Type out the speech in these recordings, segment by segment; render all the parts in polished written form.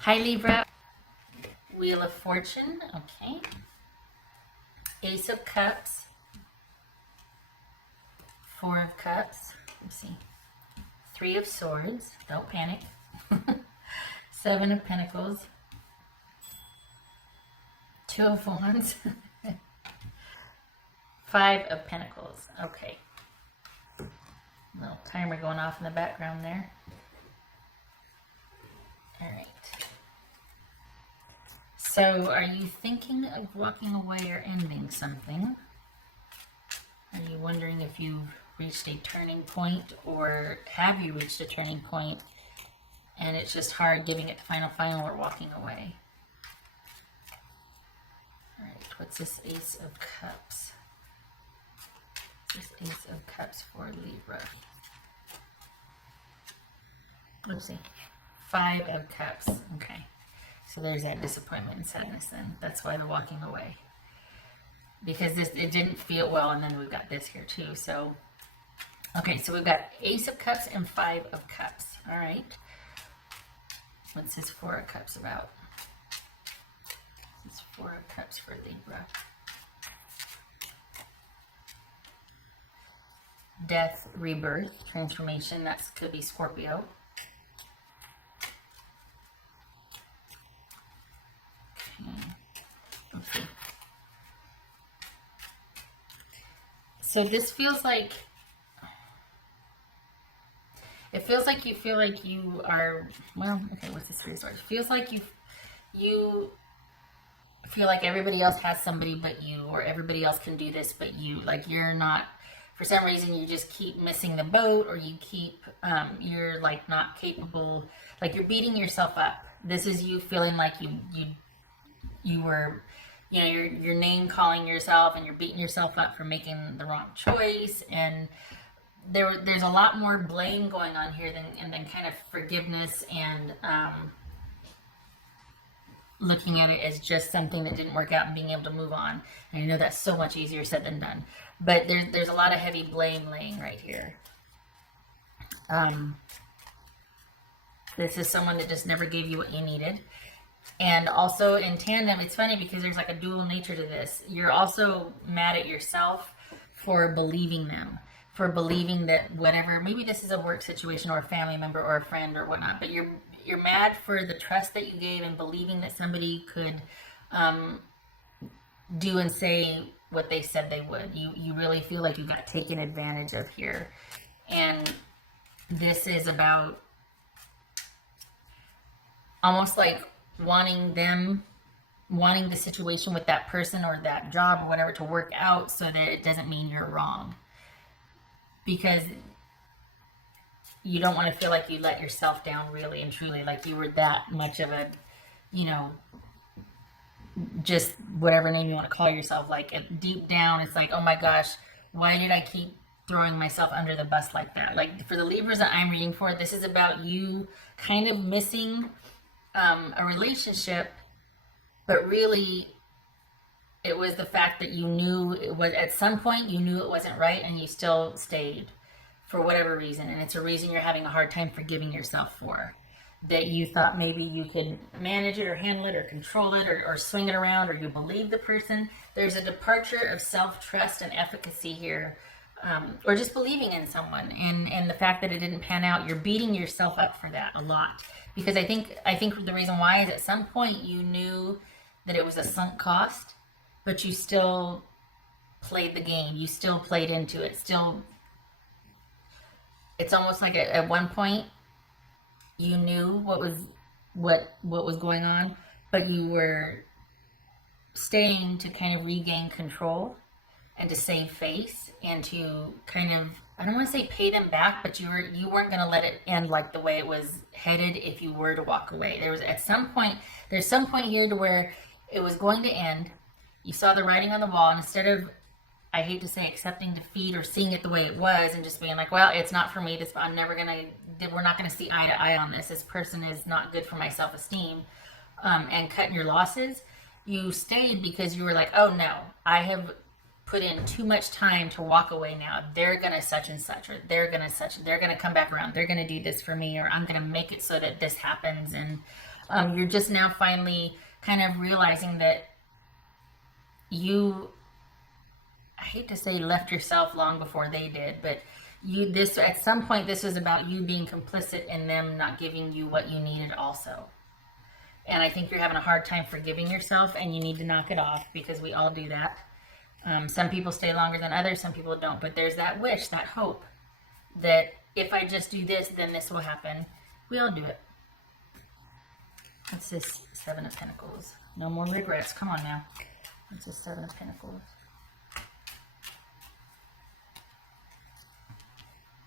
Hi Libra. Wheel of Fortune. Okay. Ace of Cups. Four of Cups. Let's see. Three of Swords. Don't panic. Seven of Pentacles. Two of Wands. Five of Pentacles. Okay. Little timer going off in the background there. All right. So, are you thinking of walking away or ending something? Are you wondering if you've reached a turning point, or have you reached a turning point and it's just hard giving it the final or walking away? All right, what's this Ace of Cups? This Ace of Cups for Libra. Let's see. Five of Cups. Okay. So there's that disappointment and sadness then. That's why they're walking away. Because it didn't feel well, and then we've got this here too. So, okay, so we've got Ace of Cups and Five of Cups. All right. What's this Four of Cups about? This is Four of Cups for Libra. Death, rebirth, transformation. That could be Scorpio. Okay. So this feels like, it feels like you feel like you are, well, okay, what's this resource? It feels like you feel like everybody else has somebody but you, or everybody else can do this but you. Like you're not, for some reason you just keep missing the boat, or you keep, you're like not capable, like you're beating yourself up. This is you feeling like you were, you know, you're name calling yourself, and you're beating yourself up for making the wrong choice, and there's a lot more blame going on here than kind of forgiveness and looking at it as just something that didn't work out and being able to move on. And I know that's so much easier said than done, but there's a lot of heavy blame laying right here. This is someone that just never gave you what you needed. And also in tandem, it's funny because there's like a dual nature to this. You're also mad at yourself for believing them, for believing that whatever, maybe this is a work situation or a family member or a friend or whatnot, but you're mad for the trust that you gave and believing that somebody could do and say what they said they would. You really feel like you got taken advantage of here. And this is about almost like wanting the situation with that person or that job or whatever to work out so that it doesn't mean you're wrong. Because you don't want to feel like you let yourself down really and truly, like you were that much of a, you know, just whatever name you want to call yourself. Like deep down, it's like, oh my gosh, why did I keep throwing myself under the bus like that? Like for the Libras that I'm reading for, this is about you kind of missing a relationship, but really it was the fact that you knew it was, at some point you knew it wasn't right, and you still stayed for whatever reason. And it's a reason you're having a hard time forgiving yourself for, that you thought maybe you could manage it or handle it or control it or swing it around, or you believe the person. There's a departure of self-trust and efficacy here, or just believing in someone, and the fact that it didn't pan out, you're beating yourself up for that a lot. Because I think the reason why is at some point you knew that it was a sunk cost, but you still played the game. You still played into it. Still, it's almost like at one point you knew what was going on, but you were staying to kind of regain control and to save face and to kind of, I don't want to say pay them back, but you weren't going to let it end like the way it was headed if you were to walk away. There's some point here to where it was going to end. You saw the writing on the wall, and instead of, I hate to say, accepting defeat or seeing it the way it was and just being like, well, it's not for me. We're not going to see eye to eye on this. This person is not good for my self-esteem, and cutting your losses, you stayed because you were like, oh no, I have put in too much time to walk away now. They're gonna such and such, or they're gonna come back around. They're gonna do this for me, or I'm gonna make it so that this happens. And you're just now finally kind of realizing that you, I hate to say left yourself long before they did, but this at some point this was about you being complicit in them not giving you what you needed also. And I think you're having a hard time forgiving yourself, and you need to knock it off, because we all do that. Some people stay longer than others, some people don't, but there's that wish, that hope that if I just do this, then this will happen. We all do it. What's this? 7 of Pentacles. No more regrets. Come on now. What's this 7 of Pentacles?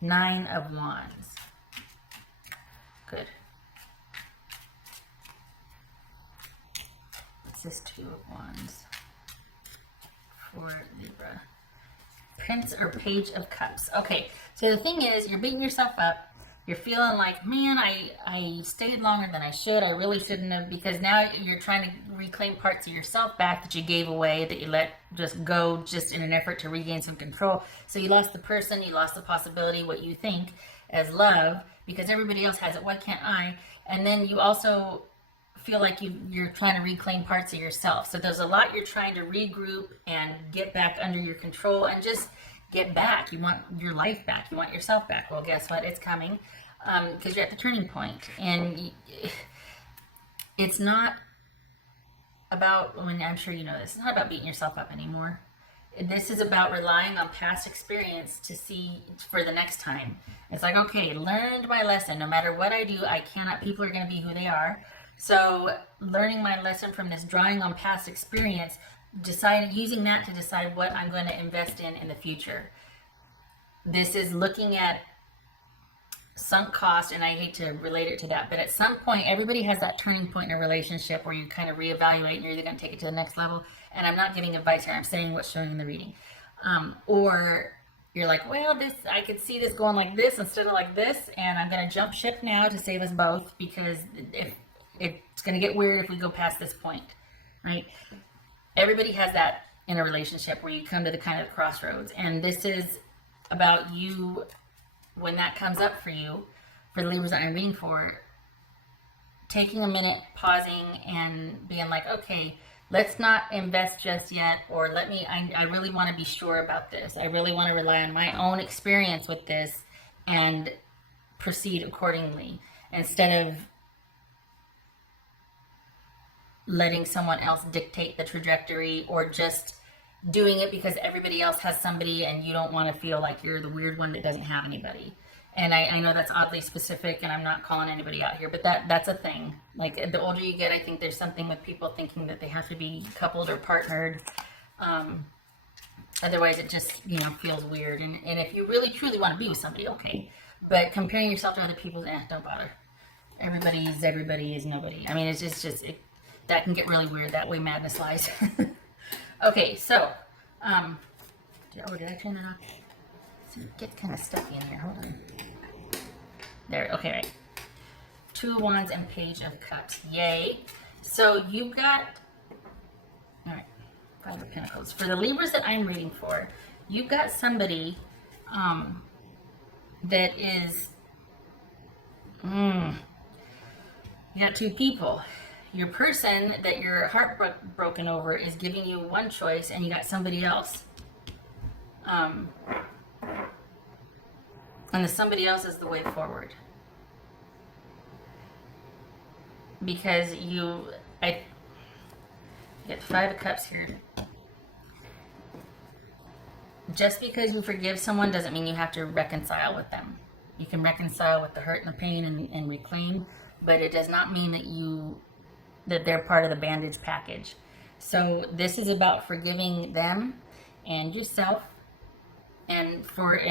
9 of Wands. Good. What's this 2 of Wands? For Libra. Prince or Page of Cups. Okay, so the thing is, you're beating yourself up. You're feeling like, man, I stayed longer than I should. I really shouldn't have, because now you're trying to reclaim parts of yourself back that you gave away, that you let just go, just in an effort to regain some control. So you lost the person, you lost the possibility, what you think as love, because everybody else has it. Why can't I? And then you also feel like you're trying to reclaim parts of yourself. So there's a lot you're trying to regroup and get back under your control and just get back. You want your life back. You want yourself back. Well, guess what? It's coming, because you're at the turning point. And it's not about, I'm sure you know this, it's not about beating yourself up anymore. This is about relying on past experience to see for the next time. It's like, okay, learned my lesson. No matter what I do, people are going to be who they are. So learning my lesson from this, drawing on past experience, using that to decide what I'm going to invest in the future. This is looking at sunk cost, and I hate to relate it to that, but at some point, everybody has that turning point in a relationship where you kind of reevaluate, and you're either going to take it to the next level. And I'm not giving advice here. I'm saying what's showing in the reading. Or you're like, well, I could see this going like this instead of like this, and I'm going to jump ship now to save us both, because if it's going to get weird if we go past this point, right? Everybody has that in a relationship where you come to the kind of crossroads. And this is about you, when that comes up for you, for the Libras that I'm reading for, taking a minute, pausing, and being like, okay, let's not invest just yet, or I really want to be sure about this. I really want to rely on my own experience with this and proceed accordingly, instead of letting someone else dictate the trajectory, or just doing it because everybody else has somebody and you don't want to feel like you're the weird one that doesn't have anybody. And I know that's oddly specific, and I'm not calling anybody out here, but that's a thing. Like, the older you get, I think there's something with people thinking that they have to be coupled or partnered. Otherwise it just, feels weird. And if you really truly want to be with somebody, okay. But comparing yourself to other people, don't bother. Everybody is nobody. I mean, it's just that can get really weird. That way madness lies. Okay, so, did I turn that off? It gets kind of stuffy in here. Hold on. There, okay, right. 2 of Wands and Page of Cups. Yay. So you've got, all right, 5 of Pentacles. For the Libras that I'm reading for, you've got somebody that is, you got 2 people. Your person that you're heartbroken over is giving you one choice, and you got somebody else. And the somebody else is the way forward. Because you get 5 of Cups here. Just because you forgive someone doesn't mean you have to reconcile with them. You can reconcile with the hurt and the pain and reclaim, but it does not mean that they're part of the bandage package. So this is about forgiving them and yourself, and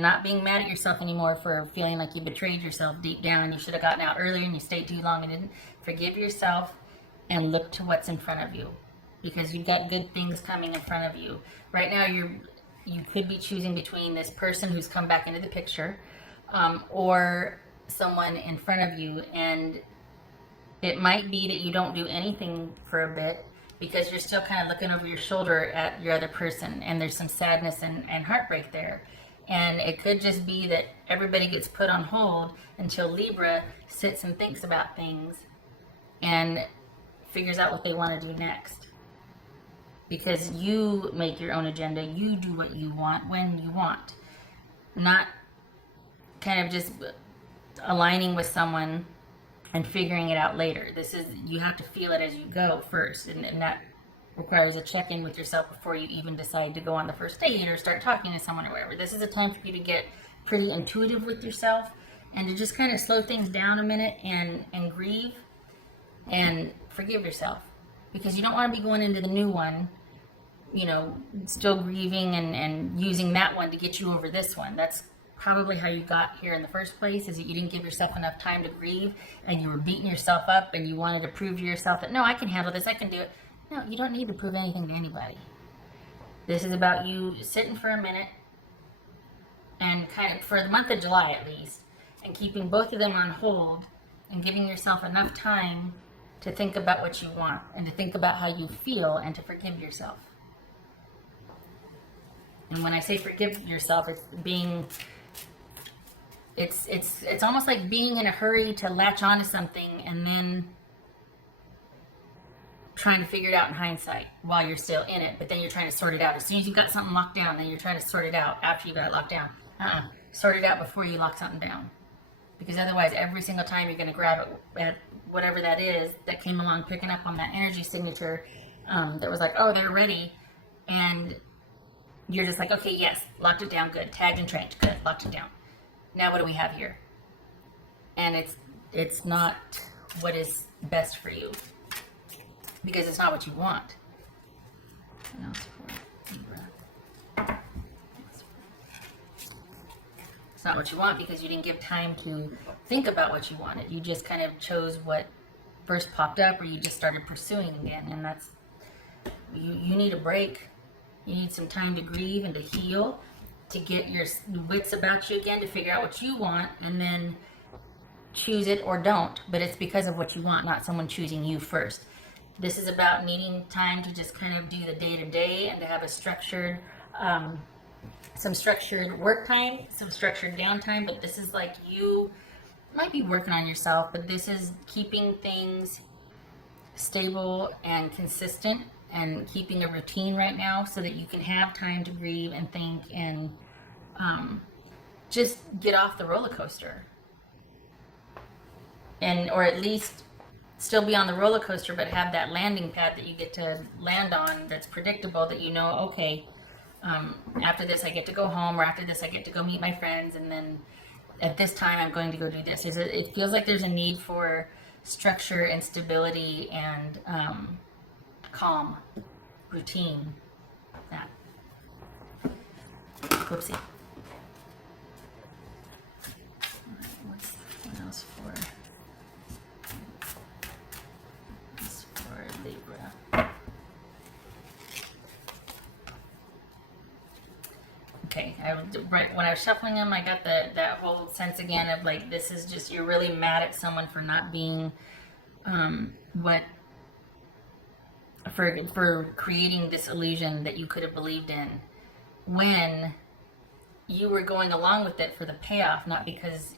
not being mad at yourself anymore for feeling like you betrayed yourself deep down. You should have gotten out earlier and you stayed too long and didn't. Forgive yourself and look to what's in front of you, because you've got good things coming in front of you. Right now you could be choosing between this person who's come back into the picture, or someone in front of you, and it might be that you don't do anything for a bit because you're still kind of looking over your shoulder at your other person, and there's some sadness and heartbreak there. And it could just be that everybody gets put on hold until Libra sits and thinks about things and figures out what they want to do next. Because you make your own agenda, you do what you want when you want, not kind of just aligning with someone and figuring it out later. This is, you have to feel it as you go first, and that requires a check-in with yourself before you even decide to go on the first date or start talking to someone or whatever. This is a time for you to get pretty intuitive with yourself and to just kind of slow things down a minute and grieve and forgive yourself, because you don't want to be going into the new one, you know, still grieving and using that one to get you over this one. That's probably how you got here in the first place, is that you didn't give yourself enough time to grieve, and you were beating yourself up, and you wanted to prove to yourself that, no, I can handle this, I can do it. No, you don't need to prove anything to anybody. This is about you sitting for a minute, and kind of for the month of July at least, and keeping both of them on hold and giving yourself enough time to think about what you want and to think about how you feel and to forgive yourself. And when I say forgive yourself, it's being, it's almost like being in a hurry to latch onto something and then trying to figure it out in hindsight while you're still in it, but then you're trying to sort it out. As soon as you got something locked down, then you're trying to sort it out after you got it locked down. Sort it out before you lock something down. Because otherwise, every single time you're going to grab it at whatever that is that came along picking up on that energy signature that was like, oh, they're ready. And you're just like, okay, yes, locked it down, good. Tagged and trained, good, locked it down. Now what do we have here? And it's not what is best for you, because it's not what you want. What else for Libra? It's not what you want because you didn't give time to think about what you wanted. You just kind of chose what first popped up, or you just started pursuing again. And that's, you need a break. You need some time to grieve and to heal, to get your wits about you again, to figure out what you want, and then choose it or don't. But it's because of what you want, not someone choosing you first. This is about needing time to just kind of do the day-to-day and to have a structured, some structured work time, some structured downtime. But this is like, you might be working on yourself, but this is keeping things stable and consistent and keeping a routine right now so that you can have time to grieve and think and just get off the roller coaster. And, or at least still be on the roller coaster, but have that landing pad that you get to land on that's predictable, that you know, okay, after this I get to go home, or after this I get to go meet my friends, and then at this time I'm going to go do this. It feels like there's a need for structure and stability and calm, routine. That. Whoopsie. What else for? Libra. Okay, right when I was shuffling them, I got that whole sense again of like, this is just, you're really mad at someone for not being for creating this illusion that you could have believed in, when you were going along with it for the payoff, not because,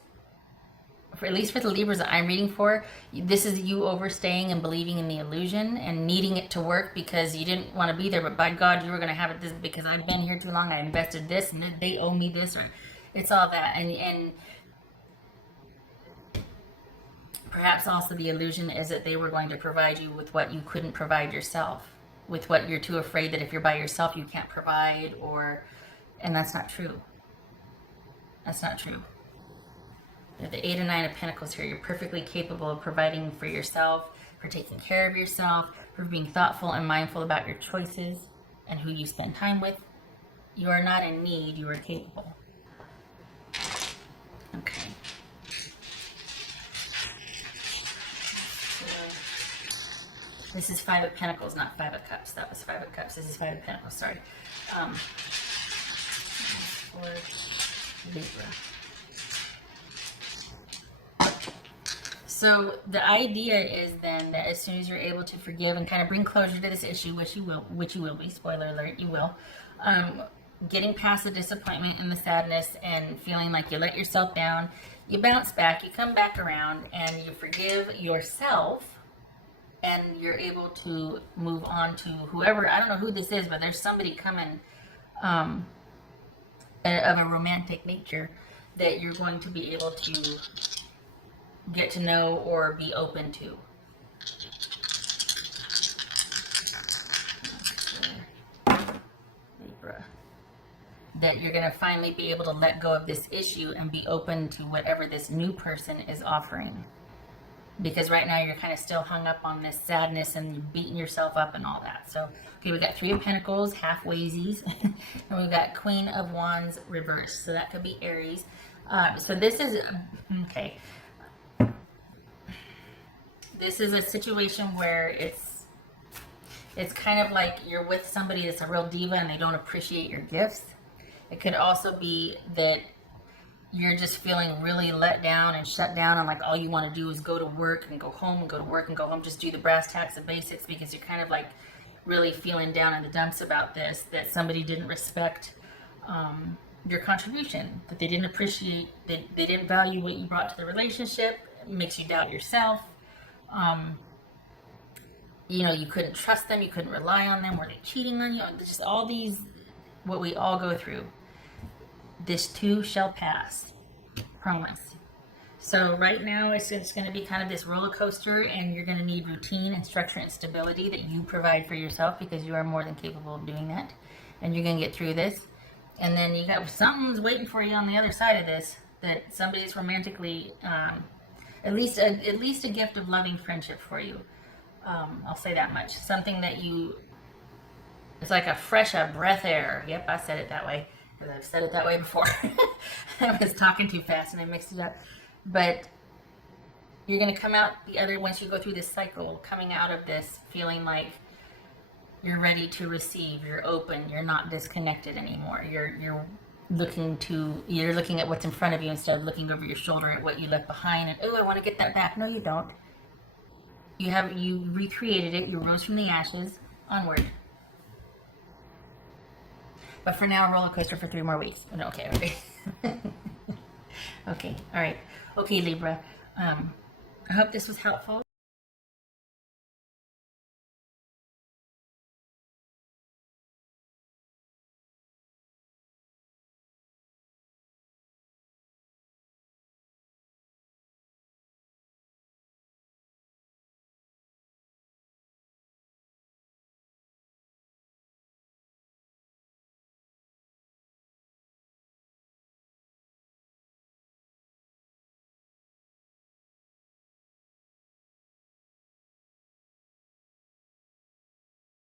for at least for the Libras that I'm reading for, this is you overstaying and believing in the illusion and needing it to work because you didn't want to be there, but by God, you were going to have it this because I've been here too long, I invested this, and they owe me this, or it's all that. And perhaps also the illusion is that they were going to provide you with what you couldn't provide yourself, with what you're too afraid that if you're by yourself you can't provide, and that's not true. That's not true. The 8 and 9 of Pentacles here. You're perfectly capable of providing for yourself, for taking care of yourself, for being thoughtful and mindful about your choices and who you spend time with. You are not in need. You are capable. Okay. So, this is 5 of Pentacles, not 5 of Cups. That was 5 of Cups. This is 5 of Pentacles. Sorry. For Libra. So the idea is then that as soon as you're able to forgive and kind of bring closure to this issue, which you will be, spoiler alert, you will, getting past the disappointment and the sadness and feeling like you let yourself down, you bounce back, you come back around, and you forgive yourself, and you're able to move on to whoever. I don't know who this is, but there's somebody coming of a romantic nature that you're going to be able to get to know or be open to. Libra. That you're going to finally be able to let go of this issue and be open to whatever this new person is offering. Because right now you're kind of still hung up on this sadness and you're beating yourself up and all that. So, okay, we got Three of Pentacles, half-waysies, and we've got Queen of Wands reversed. So that could be Aries. So this is, okay. This is a situation where it's kind of like you're with somebody that's a real diva and they don't appreciate your gifts. It could also be that you're just feeling really let down and shut down, and like all you want to do is go to work and go home and go to work and go home, just do the brass tacks and basics, because you're kind of like really feeling down in the dumps about this, that somebody didn't respect your contribution, that they didn't appreciate, that they didn't value what you brought to the relationship. It makes you doubt yourself. You know, you couldn't trust them, you couldn't rely on them, were they cheating on you? Just all these, what we all go through. This too shall pass. Promise. So right now it's going to be kind of this roller coaster, and you're going to need routine and structure and stability that you provide for yourself, because you are more than capable of doing that. And you're going to get through this. And then you got something's waiting for you on the other side of this, that somebody's romantically, at least a gift of loving friendship for you. I'll say that much. Something that it's like a fresh breath air. Yep, I said it that way. I've said it that way before. I was talking too fast and I mixed it up. But you're going to come out the other, once you go through this cycle, coming out of this feeling like you're ready to receive, you're open, you're not disconnected anymore. You're looking at what's in front of you instead of looking over your shoulder at what you left behind and, oh, I want to get that back. No, you don't. You recreated it, you rose from the ashes, onward. But for now, a roller coaster for 3 more weeks. No, okay. Okay, all right. Okay, Libra. I hope this was helpful.